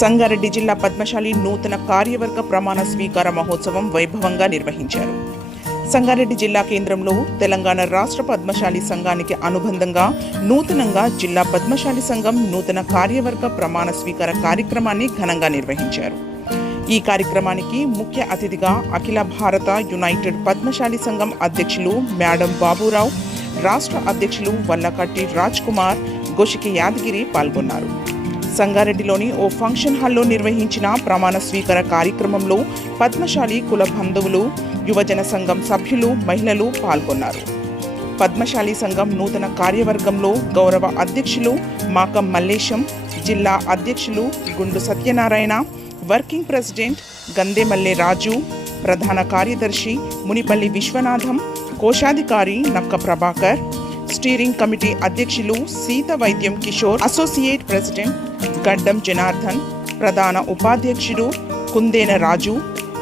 సంగారెడ్డి జిల్లా పద్మశాలి నూతన కార్యవర్గ ప్రమాణ స్వీకార మహోత్సవం వైభవంగా నిర్వహించారు. సంగారెడ్డి జిల్లా కేంద్రంలో తెలంగాణ రాష్ట్ర పద్మశాలి సంఘానికి అనుబంధంగా నూతనంగా జిల్లా పద్మశాలి సంఘం నూతన కార్యవర్గ ప్రమాణ స్వీకార కార్యక్రమాన్ని ఘనంగా నిర్వహించారు. ఈ కార్యక్రమానికి ముఖ్య అతిథిగా అఖిల భారత యునైటెడ్ పద్మశాలి సంఘం అధ్యక్షులు మేడం బాబురావు రాష్ట్ర అధ్యక్షులు వల్లకట్టి రాజ్ కుమార్ గోషికి యాదగిరి పాల్గొన్నారు. సంగారెడ్డిలోని ఓ ఫంక్షన్ హాల్లో నిర్వహించిన ప్రమాణ స్వీకార కార్యక్రమంలో పద్మశాలి కుల బంధువులు యువజన సంఘం సభ్యులు మహిళలు పాల్గొన్నారు. పద్మశాలి సంఘం నూతన కార్యవర్గంలో గౌరవ అధ్యక్షులు మాకం మల్లేశం జిల్లా అధ్యక్షులు గుండు సత్యనారాయణ వర్కింగ్ ప్రెసిడెంట్ గందేమల్లె రాజు ప్రధాన కార్యదర్శి మునిపల్లి విశ్వనాథం కోశాధికారి నక్క ప్రభాకర్ స్టీరింగ్ కమిటీ అధ్యక్షులు సీత వైద్యం కిషోర్ అసోసియేట్ ప్రెసిడెంట్ గడ్డం జనార్దన్ ప్రధాన ఉపాధ్యక్షుడు కుందేన రాజు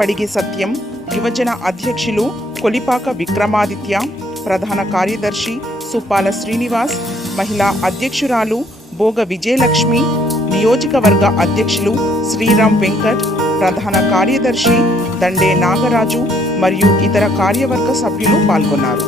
పడిగి సత్యం యువజన అధ్యక్షులు కొలిపాక విక్రమాదిత్య ప్రధాన కార్యదర్శి సుపాల శ్రీనివాస్ మహిళా అధ్యక్షురాలు భోగ విజయలక్ష్మి నియోజకవర్గ అధ్యక్షులు శ్రీరామ్ వెంకట్ ప్రధాన కార్యదర్శి దండే నాగరాజు మరియు ఇతర కార్యవర్గ సభ్యులు పాల్గొన్నారు.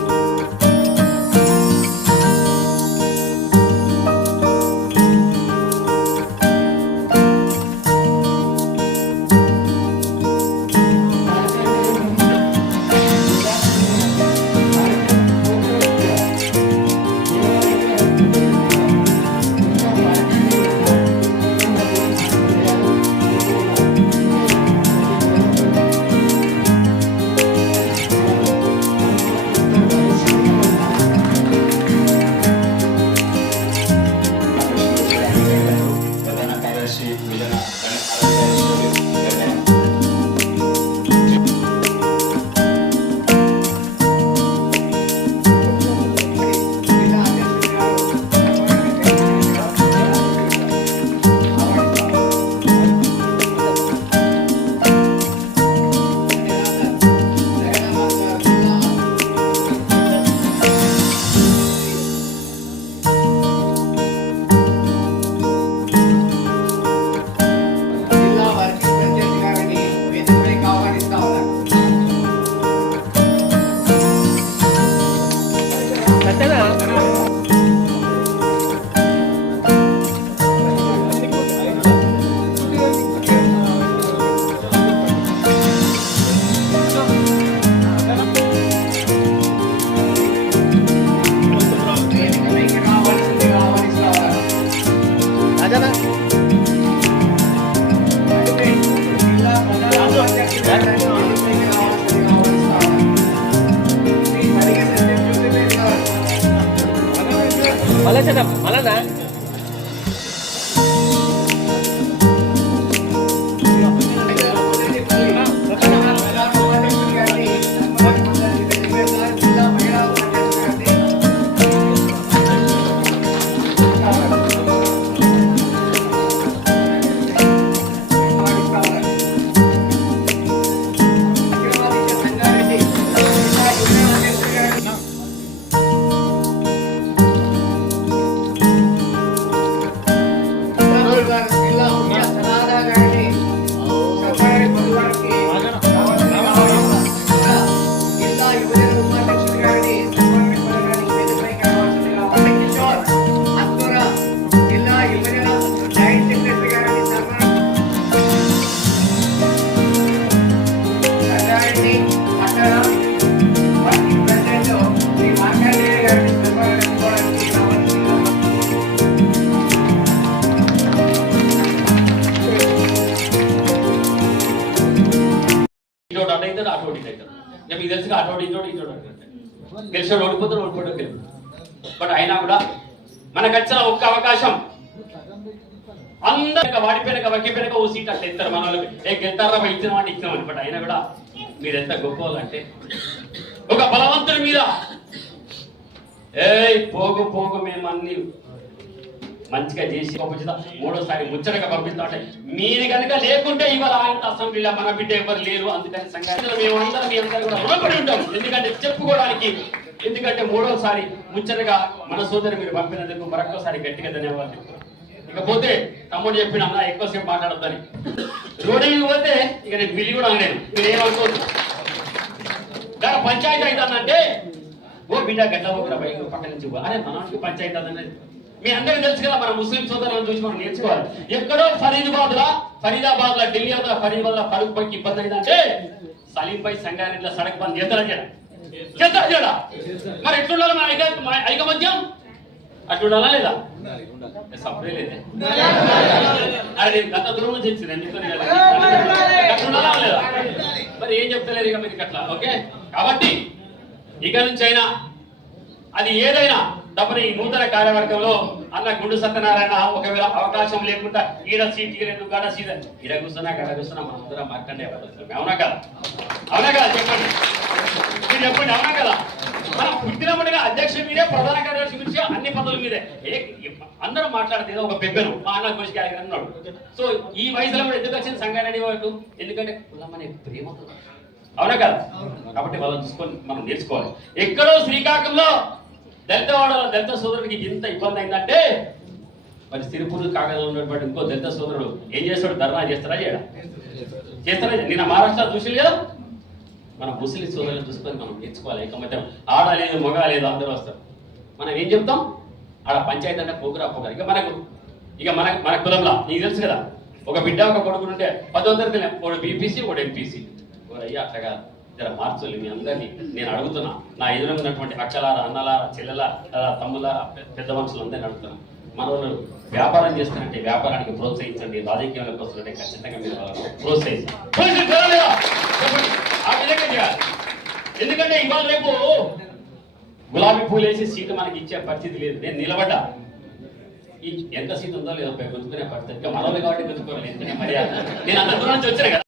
తెలుసుగా అటోటి ఇటోటి ఇటోటి గెలిచాడు ఓడిపోతాడు ఓడిపోవడం గెలుపు బట్ అయినా కూడా మనకు వచ్చిన ఒక్క అవకాశం. అందరిక వాడిపోయినాక వక్కిపోయినాక ఓ సీట్ అట్లా ఇస్తారు మన వాళ్ళకి. ఏ గెలుతారా ఇచ్చిన వాటి ఇచ్చినామని బట్ అయినా కూడా మీరు ఎంత గొప్ప ఒక బలవంతుడి మీద. ఏ పోగు పోగు మేమన్నీ మంచిగా చేసి పంపించుదా మూడోసారి ముచ్చటగా పంపిస్తా మీరు కనుక లేకుంటే ఇవాళ ఆయన అసెంబ్లీలో మన బిడ్డ ఎవరు లేరు అందుకని సంఘటనలు మేము అందరం మీ అందరూ కూడా రుణపడి ఉంటాం. ఎందుకంటే చెప్పుకోవడానికి ఎందుకంటే మూడోసారి ముచ్చటగా మన సోదరి మీరు పంపినందుకు మరొకసారి గట్టిగా ధన్యవాదాలు ఇకపోతే తమ్ముడు చెప్పిన అన్న ఎక్కువసేపు మాట్లాడద్దని. రోడ్డు పోతే ఇక నేను బిల్లి కూడా అనలేను. మీరు ఏమనుకోవద్దు. దాని పంచాయతీ అవుతుందంటే ఓ బిడ్డ గడ్డ ఒకరా బయట నుంచి అరే మనకి పంచాయతీ అవుతుందని మీ అందరికీ తెలుసు కదా మన ముస్లిం సోదరులను చూసి మనం నేర్చుకోవాలి. ఎక్కడో ఫరీదాబాద్ లా ఫరీదాబాద్ లా ఢిల్లీ అవుతా ఫరీదాబాద్ లా ఫరూక్ పైకి ఇబ్బంది అయిందంటే సలీం పై సంగారెడ్డిలో సడక్ బంద్ చేస్తారా చేయడా చేస్తారా చేయడా మరి ఎట్లుండాలి మన ఐక ఐకమత్యం? అట్లుండాలా లేదా? సపరే లేదే? అరే నేను గత దూరం నుంచి అట్లుండాలా లేదా? మరి ఏం చెప్తలేరు ఇక మీకు అట్లా ఓకే? కాబట్టి ఇక నుంచి అయినా అది ఏదైనా ఈ నూతన కార్యవర్గంలో అన్న గుండు సత్యనారాయణ ఒకవేళ అవకాశం లేకుండా ఈడ సీట్ లేదు గడ సీట్ ఈడ కూర్చున్నా గడ కూర్చున్నా మనం అందరం పడుతున్నాం అవునా కదా? అవునా కదా? చెప్పండి. మీరు చెప్పండి అవునా కదా? మనం పుట్టినప్పటిగా అధ్యక్షుడి మీదే ప్రధాన కార్యదర్శి గురించి అన్ని పదవుల మీదే. ఏ అందరూ మాట్లాడితే ఒక పెద్దను మా అన్న కోసి గారి అన్నాడు. సో ఈ వయసులో కూడా ఎందుకు వచ్చింది సంగారెడ్డి వాళ్ళు ఎందుకంటే కులమనే ప్రేమతో అవునా కదా? కాబట్టి వాళ్ళని చూసుకొని మనం నేర్చుకోవాలి. ఎక్కడో శ్రీకాకుళంలో దళిత వాడలో దళిత సోదరుడికి ఇంత ఇబ్బంది అయిందంటే మరి సిరిపూరు కాగజలో ఉన్నటువంటి ఇంకో దళిత సోదరుడు ఏం చేస్తాడు? ధర్నా చేస్తారా చేయడా? చేస్తారా నిన్న మహారాష్ట్ర చూసి కదా? మన ముస్లిం సోదరులు చూసుకొని మనం నేర్చుకోవాలి. ఏకమత్యం ఆడ లేదు మగ లేదు అందరూ వస్తారు. మనం ఏం చెప్తాం? ఆడ పంచాయతీ అంటే పోకురా పోకరా. ఇక మనకు ఇక మన మన కులంలో. నీకు తెలుసు కదా? ఒక బిడ్డ ఒక కొడుకు ఉంటే పదో తరగతి ఒకడు బీపీసీ ఒకడు ఎంపీసీ. అయ్యా అట్లా కాదు. జర మార్చులు మీ అందరినీ. నేను అడుగుతున్నా. నా ఎదురుగా ఉన్నటువంటి అక్కలారా అన్నలారా చెల్లెలారా తమ్ములారా పెద్ద మనుషులందరినీ అడుగుతున్నా. మన వాళ్ళు వ్యాపారం చేస్తారంటే వ్యాపారానికి ప్రోత్సహించండి. రాజకీయాలకు వస్తుంటే ఖచ్చితంగా మీరు వాళ్ళని ప్రోత్సహించండి. ఆ విధంగా చేయాలి. ఎందుకంటే ఇవాళ రేపు గులాబీ పూలు వేసి సీటు మనకి ఇచ్చే పరిస్థితి లేదు. నేను నిలబడ్డా. ఈ ఎంత సీట్ ఉందో లేదో పై గుర్తుకునే పరిస్థితి మనోళ్ళు కాబట్టి గుర్తుకోవాలి ఎందుకంటే మర్యాద. నేను అంత దూరం నుంచి వచ్చాను కదా.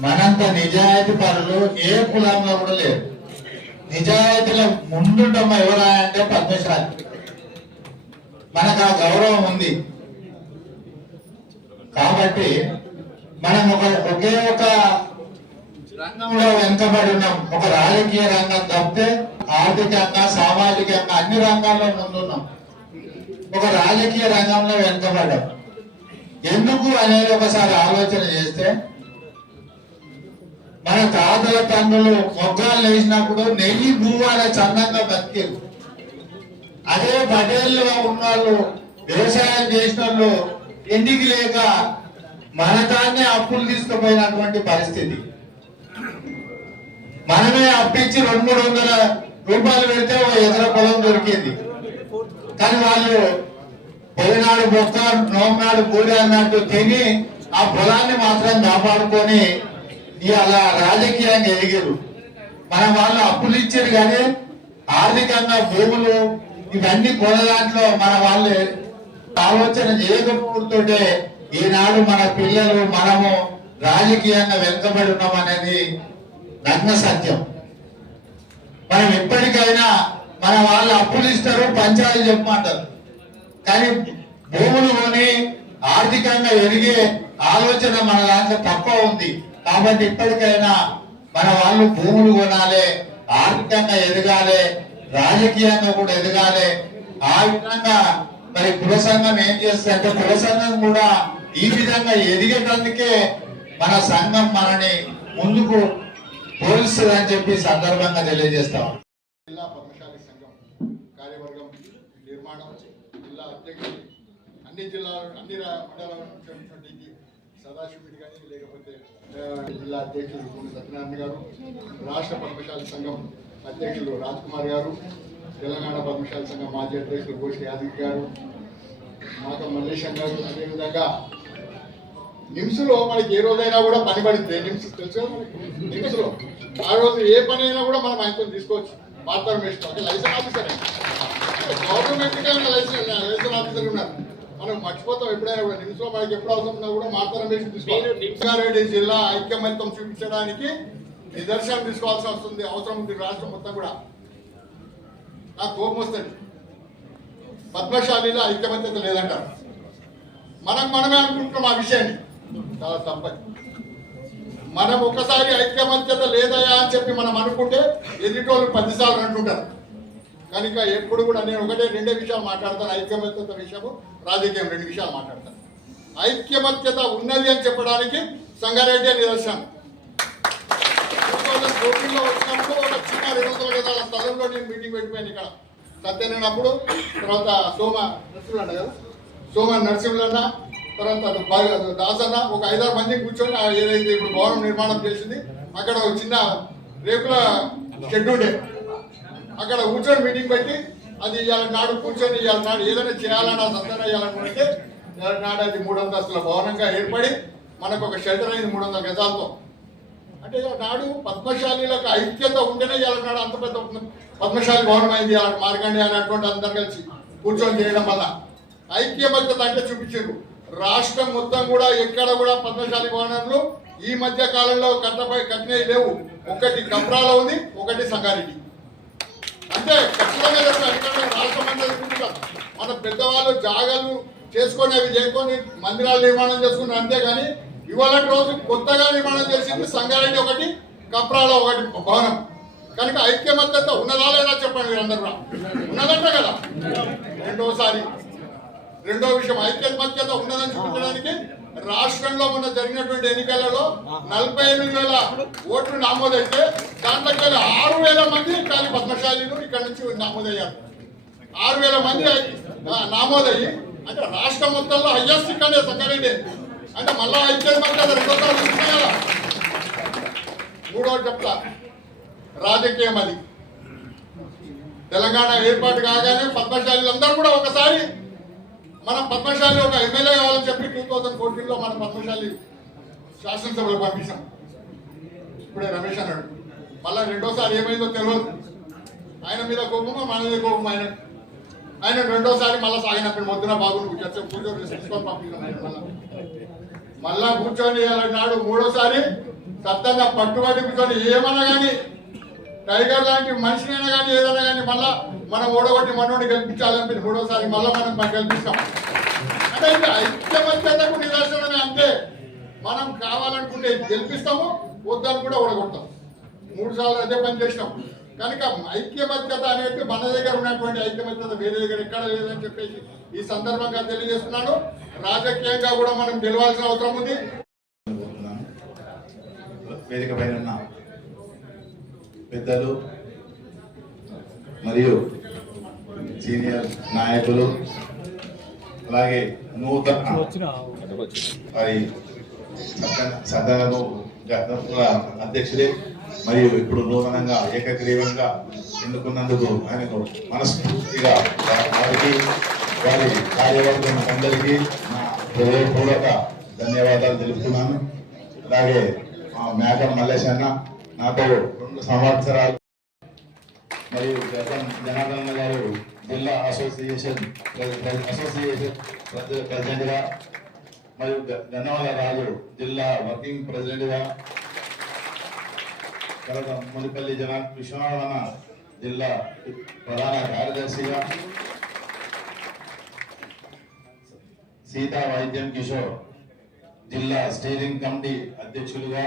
మనంత నిజాయితీ పరులు ఏ కులంలో కూడా లేరు. నిజాయితీలో ముందుండమ్మ ఎవరా అంటే పద్మశాలి. మనకు ఆ గౌరవం ఉంది. కాబట్టి మనం ఒక ఒకే ఒక రంగంలో వెనుకబడి ఉన్నాం. ఒక రాజకీయ రంగం తప్పితే ఆర్థికంగా సామాజికంగా అన్ని రంగాల్లో ముందున్నాం. ఒక రాజకీయ రంగంలో వెనుకబడ్డాం. ఎందుకు అనేది ఒకసారి ఆలోచన చేస్తే మన తాతల తండ్రులు మొగ్గాలు వేసినప్పుడు నెయ్యి నువ్వాల చందంగా బతికేరు. అదే పటేళ్ళుగా ఉన్నోళ్ళు వ్యవసాయం చేసిన వాళ్ళు ఇంటికి లేక మన తాన్నే అప్పులు తీసుకుపోయినటువంటి పరిస్థితి. మనమే అప్పించి రెండు మూడు వందల రూపాయలు పెడితే ఒక ఎకర పొలం దొరికింది. కానీ వాళ్ళు పొలినాడు మొక్క నోమనాడు కూడి అన్నట్టు తిని ఆ పొలాన్ని మాత్రం కాపాడుకొని అలా రాజకీయంగా ఎదిగారు. మన వాళ్ళు అప్పులు ఇచ్చారు కానీ ఆర్థికంగా భూములు ఇవన్నీ కొన దాంట్లో మన వాళ్ళు ఆలోచన చేయకపోతుంటే ఈనాడు మన పిల్లలు మనము రాజకీయంగా వెనుకబడి ఉన్నాం అనేది నగ్న సత్యం. మనం ఎప్పటికైనా మన వాళ్ళు అప్పులు ఇస్తారు పంచాయతీ చెప్పమంటారు. కానీ భూములు కొని ఆర్థికంగా ఎదిగే ఆలోచన మన దాంట్లో తక్కువ ఉంది. కాబట్టి ఇప్పటికైనా మన వాళ్ళు భూములు కొనాలి ఆర్థికంగా ఎదగాలి రాజకీయంగా కూడా ఎదగాలి. ఆ విధంగా మరి కుల సంఘం ఏం చేస్తుంది అంటే కుల సంఘం కూడా ఈ విధంగా ఎదిగేటందుకే మన సంఘం మనని ముందుకు పోలిస్తుంది అని చెప్పి సందర్భంగా తెలియజేస్తాం జిల్లా పద్మశాలి సంఘం కార్యవర్గం నిర్మాణం జిల్లా అధ్యక్షులు అన్ని జిల్లాలు అన్ని మండలాల నుంచి సదాశివుడి కానీ లేకపోతే జిల్లా అధ్యక్షుడు గుండు సత్యనారాయణ గారు రాష్ట్ర పద్మశాల సంఘం అధ్యక్షులు రాజ్ కుమార్ గారు తెలంగాణ పద్మశాల సంఘం మాజీ అధ్యక్షులు గోషి యాదగిరి గారు మాక మల్లేశం గారు. అదేవిధంగా నిమ్స్లో మనకి ఏ రోజైనా కూడా పని పడితే నిమ్స్ తెలుసు? నిమ్స్లో. ఆ రోజు ఏ పని అయినా కూడా మనం ఆయనతో తీసుకోవచ్చు. మార్తారం వేసుకో. Licence officer. Government licence licence officer ఉన్నారు. మనం మర్చిపోతాం ఎప్పుడైనా కూడా లో మనకి ఎప్పుడు అవసరం ఉన్నా కూడా మార్తారం వేసి తీసుకోవాలి జిల్లా ఐక్యమత్యం చూపించడానికి నిదర్శనం తీసుకోవాల్సి వస్తుంది. అవసరం ఉంది రాష్ట్రం మొత్తం కూడా. నాకు కోపం వస్తుంది. పద్మశాలిలో ఐక్యమత్యత లేదంటారు. మనం మనమే అనుకుంటున్నాం ఆ విషయాన్ని. చాలా తప్పది మనం ఒకసారి ఐక్యమత్యత లేదయా అని చెప్పి మనం అనుకుంటే ఎదుటోళ్ళు పదిసార్లు అంటుంటారు. కనుక ఎప్పుడు కూడా నేను ఒకటే రెండే విషయాలు మాట్లాడతాను. ఐక్యమత్యత విషయము రాజకీయం రెండు విషయాలు మాట్లాడతాను. ఐక్యమత్యత ఉన్నది అని చెప్పడానికి సంగారెడ్డి నిదర్శనం. టూ వచ్చినప్పుడు ఒక చిన్న రెండు వందల గదాల స్థలంలో నేను మీటింగ్ పెట్టిపోయాను ఇక్కడ. సత్యనప్పుడు తర్వాత సోమ నరసింహులన్న కదా? సోమ నరసింహులన్న తర్వాత దాసన్న ఒక ఐదారు మంది కూర్చొని ఏదైతే ఇప్పుడు భవనం నిర్మాణం చేసింది అక్కడ ఒక చిన్న రేకుల షెడ్ ఉండే. అక్కడ కూర్చొని మీటింగ్ పెట్టి అది ఇవాళ నాడు కూర్చొని ఇవాళ నాడు ఏదైనా చేయాలన్నా సంతానం చేయాలనుకుంటే ఇవాళ నాడు అది మూడు అంతస్తుల భవనంగా ఏర్పడి మనకు ఒక షెల్టర్ అయింది మూడు వందల గజాలతో. అంటే ఇవాళ నాడు పద్మశాలిలకు ఐక్యత ఉంటేనే ఇవాళ నాడు అంత పెద్ద పద్మశాలి భవనం అయింది ఇవాళ మార్గండి అనేటువంటి అందరు కలిసి కూర్చొని చేయడం వల్ల. ఐక్యమత్యత అంటే చూపించారు. రాష్ట్రం మొత్తం కూడా ఎక్కడ కూడా పద్మశాలి భవనంలో ఈ మధ్య కాలంలో కట్టపై కట్టినవి లేవు. ఒకటి కప్రాలో ఉంది ఒకటి సంగారెడ్డి. అంటే ఖచ్చితంగా చెప్తాను ఎందుకంటే రాష్ట్రం అంతా మన పెద్దవాళ్ళు జాగాలు చేసుకొని అవి చేసుకొని మందిరాలు నిర్మాణం చేసుకున్నారు అంతేగాని ఇవాళ రోజు కొత్తగా నిర్మాణం చేసింది సంగారెడ్డి ఒకటి కప్రాలో ఒకటి భవనం కనుక ఐక్యమత్యత ఉన్నదా లేదా చెప్పండి మీరందరూ కూడా. ఉన్నదంట కదా రెండోసారి రెండో విషయం ఐక్యమత్యత ఉన్నదని చూపించడానికి రాష్ట్రంలో మొన్న జరిగినటువంటి ఎన్నికలలో నలభై ఎనిమిది వేల ఓట్లు నమోదైతే దాంట్లో ఆరు వేల మంది కానీ పద్మశాలీలు ఇక్కడ నుంచి నమోదయ్యారు. ఆరు వేల మంది నమోదయ్యి. అంటే రాష్ట్రం మొత్తంలో హయ్యెస్ట్ ఇక్కడే సంగారెడ్డి. అంటే మళ్ళా ఐక్యమత్యత రెండోసారి చూస్తున్నాయి కదా. మూడోది చెప్తా. రాజకీయం అది. తెలంగాణ ఏర్పాటు కాగానే పద్మశాలీలు అందరూ కూడా ఒకసారి మనం పద్మశాలి ఒక ఎమ్మెల్యే కావాలని చెప్పి టూ థౌజండ్ ఫోర్టీన్లో మన పద్మశాలి శాసనసభలో పంపించాం. ఇప్పుడే రమేష్ అన్నాడు. మళ్ళా రెండోసారి ఏమైందో తెలియదు ఆయన మీద కోపమా మన మీద కోపం ఆయన? ఆయన రెండోసారి మళ్ళా సాగినప్పుడు మొద్దున బాబు చర్చ కూర్చొని తీసుకొని పంపించాం ఆయన మళ్ళా. మళ్ళా కూర్చొని నాడు మూడోసారి సత్తంగా పట్టుబడి కూర్చొని ఏమన్నా కానీ టైగర్ లాంటి మనిషినైనా కానీ ఏదైనా కానీ మళ్ళా మనం ఓడగొట్టి మనోడిని గెలిపించాలని మూడోసారి మళ్ళా మనం మనం గెలిపిస్తాం. అంటే ఇంకా ఐక్యమత్యతకు నిదర్శనమే అంతే మనం కావాలనుకుంటే గెలిపిస్తాము వద్దని కూడా ఓడగొడతాం. మూడు సార్లు అదే పని చేసినాం. కనుక ఐక్యమత్యత అనేది మన దగ్గర ఉన్నటువంటి ఐక్యమత్యత వేరే దగ్గర ఎక్కడ లేదని చెప్పేసి ఈ సందర్భంగా తెలియజేస్తున్నాను. రాజకీయంగా కూడా మనం గెలవాల్సిన అవసరం ఉంది. వేదిక పైన పెద్దలు మరియు సీనియర్ నాయకులు అలాగే నూతన మరి సత్య- సదనము అధ్యక్షుడే మరియు ఇప్పుడు నూతనంగా ఏకగ్రీవంగా ఎన్నుకున్నందుకు ఆయనకు మనస్ఫూర్తిగా వారికి వారి కార్యవర్గం అందరికీ నా హృదయపూర్వక ధన్యవాదాలు తెలుపుతున్నాను. అలాగే మా మేఘం మల్లేష్ అన్న నాకు రెండు సంవత్సరాలు. మరియు గతం జనార్దన్ గారు జిల్లా అసోసియేషన్ అసోసియేషన్ ప్రెసి- ప్రెసిడెంట్గా మరియు గన్నవల రాజు జిల్లా వర్కింగ్ ప్రెసిడెంట్గా తర్వాత మునిపల్లి జన విశ్వనాథన జిల్లా ప్రధాన కార్యదర్శిగా సీతా వైద్యం కిషోర్ జిల్లా స్టీరింగ్ కమిటీ అధ్యక్షులుగా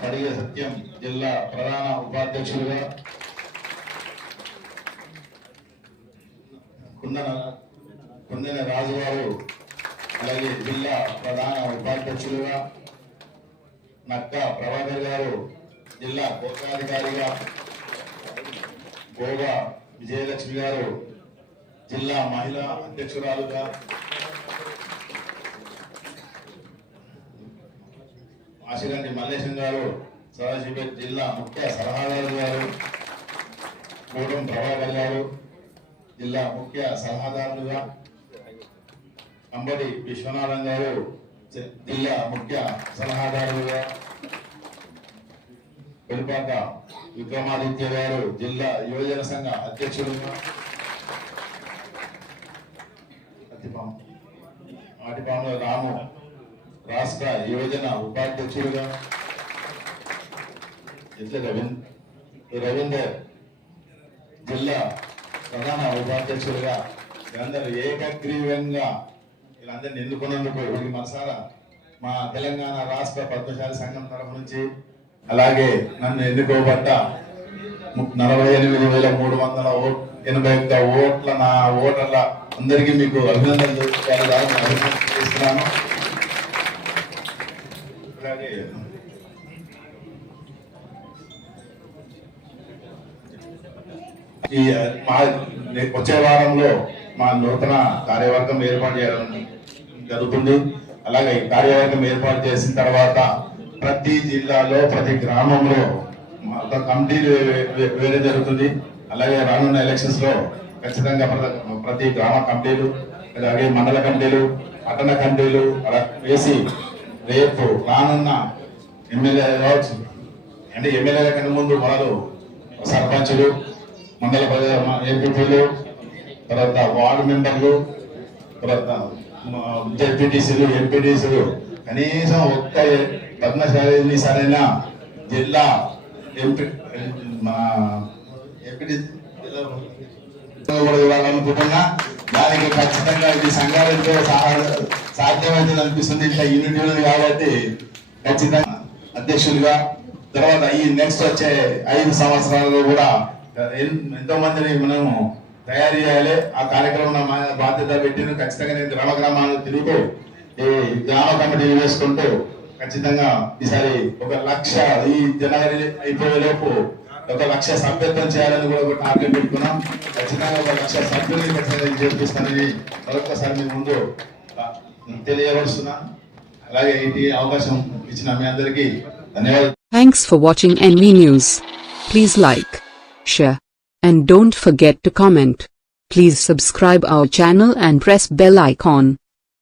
పడిగ సత్యం జిల్లా ప్రధాన ఉపాధ్యక్షులుగా కుందన కుందన రాజుగారు అలాగే జిల్లా ప్రధాన ఉపాధ్యక్షులుగా నక్క ప్రభాకర్ గారు జిల్లా కోశాధికారిగా గోగా విజయలక్ష్మి గారు జిల్లా మహిళా అధ్యక్షురాలుగా ఆశిరంటి మల్లేశం గారు సదాశివపేట జిల్లా ముఖ్య సలహాదారు గారు గూడెం ప్రభాకర్ గారు జిల్లా ముఖ్య సలహాదారులుగా అంబడి విశ్వనాథం గారు జిల్లా ముఖ్య సలహాదారులుగా వెలుపాక విక్రమాదిత్య గారు జిల్లా యువజన సంఘ అధ్యక్షులుగా అతిపాము ఆటిపాముల రాము రాష్ట్ర యువజన ఉపాధ్యక్షులుగా ఇట్ల రవీంద్ర రవీందర్ జిల్లా ప్రధాన ఉపాధ్యక్షులుగా వీళ్ళందరూ ఏకగ్రీవంగా వీళ్ళందరినీ ఎన్నుకున్నందుకు వీళ్ళకి మనసారా మా తెలంగాణ రాష్ట్ర పద్మశాలి సంఘం తరఫు నుంచి అలాగే నన్ను ఎన్నుకోబడ్డ నలభై ఎనిమిది వేల మూడు వందల ఓట్ ఎనభై ఒక్క ఓట్ల నా ఓటర్ల అందరికీ మీకు అభినందనలు తెలుపుతాను చేస్తున్నాను అలాగే ఈ మా వచ్చే వారంలో మా నూతన కార్యవర్గం ఏర్పాటు చేయడం జరుగుతుంది. అలాగే ఈ కార్యవర్గం ఏర్పాటు చేసిన తర్వాత ప్రతి జిల్లాలో ప్రతి గ్రామంలో మొత్తం కమిటీలు వేరే వేయడం జరుగుతుంది. అలాగే రానున్న ఎలక్షన్స్లో ఖచ్చితంగా ప్రతి- ప్రతి గ్రామ కమిటీలు అలాగే మండల కమిటీలు పట్టణ కమిటీలు అలా వేసి రేపు రానున్న ఎమ్మెల్యే కావచ్చు అంటే ఎమ్మెల్యేల కన్నా ముందు మొదలు సర్పంచులు మండల ఎంపీలు తర్వాత వార్డు మెంబర్లు తర్వాత జెడ్పీటీసీలు ఎంపీటీసీలు కనీసం ఒక్క పద్మశాలిని సరైన జిల్లా ఎంపీ మన ఎంపీటీ కూడా ఇవ్వాలనుకుంటున్నా. దానికి ఖచ్చితంగా ఇది సంఘాలతో సహా- సాధ్యమవుతుంది అనిపిస్తుంది. ఇట్లా యూనిటీ ఉంది కాబట్టి ఖచ్చితంగా అధ్యక్షులుగా తర్వాత ఈ నెక్స్ట్ వచ్చే ఐదు సంవత్సరాలలో కూడా ఎంతో మందిని మనము తయారు చేయాలి. ఆ కార్యక్రమం బాధ్యత పెట్టిన ఖచ్చితంగా నేను గ్రామ గ్రామాలు తిరుగుతూ ఈ గ్రామ కమిటీలు వేసుకుంటూ ఖచ్చితంగా ఈసారి ఒక లక్ష ఈ జనవరి అయిపోయేలోపు ఒక లక్ష సభ్యత్వం చేయాలని కూడా ఒక టార్గెట్ పెట్టుకున్నాం ఖచ్చితంగా ఒక లక్ష సభ్యుల్ని ఖచ్చితంగా చేపిస్తానని మరొకసారి మీ ముందు ఆ, తెలియపరుస్తున్నాను అలాగే ఇది అవకాశం ఇచ్చిన మీ అందరికీ ధన్యవాదాలు Thanks for watching NV News. Please like, share, and don't forget to comment. Please subscribe our channel and press bell icon.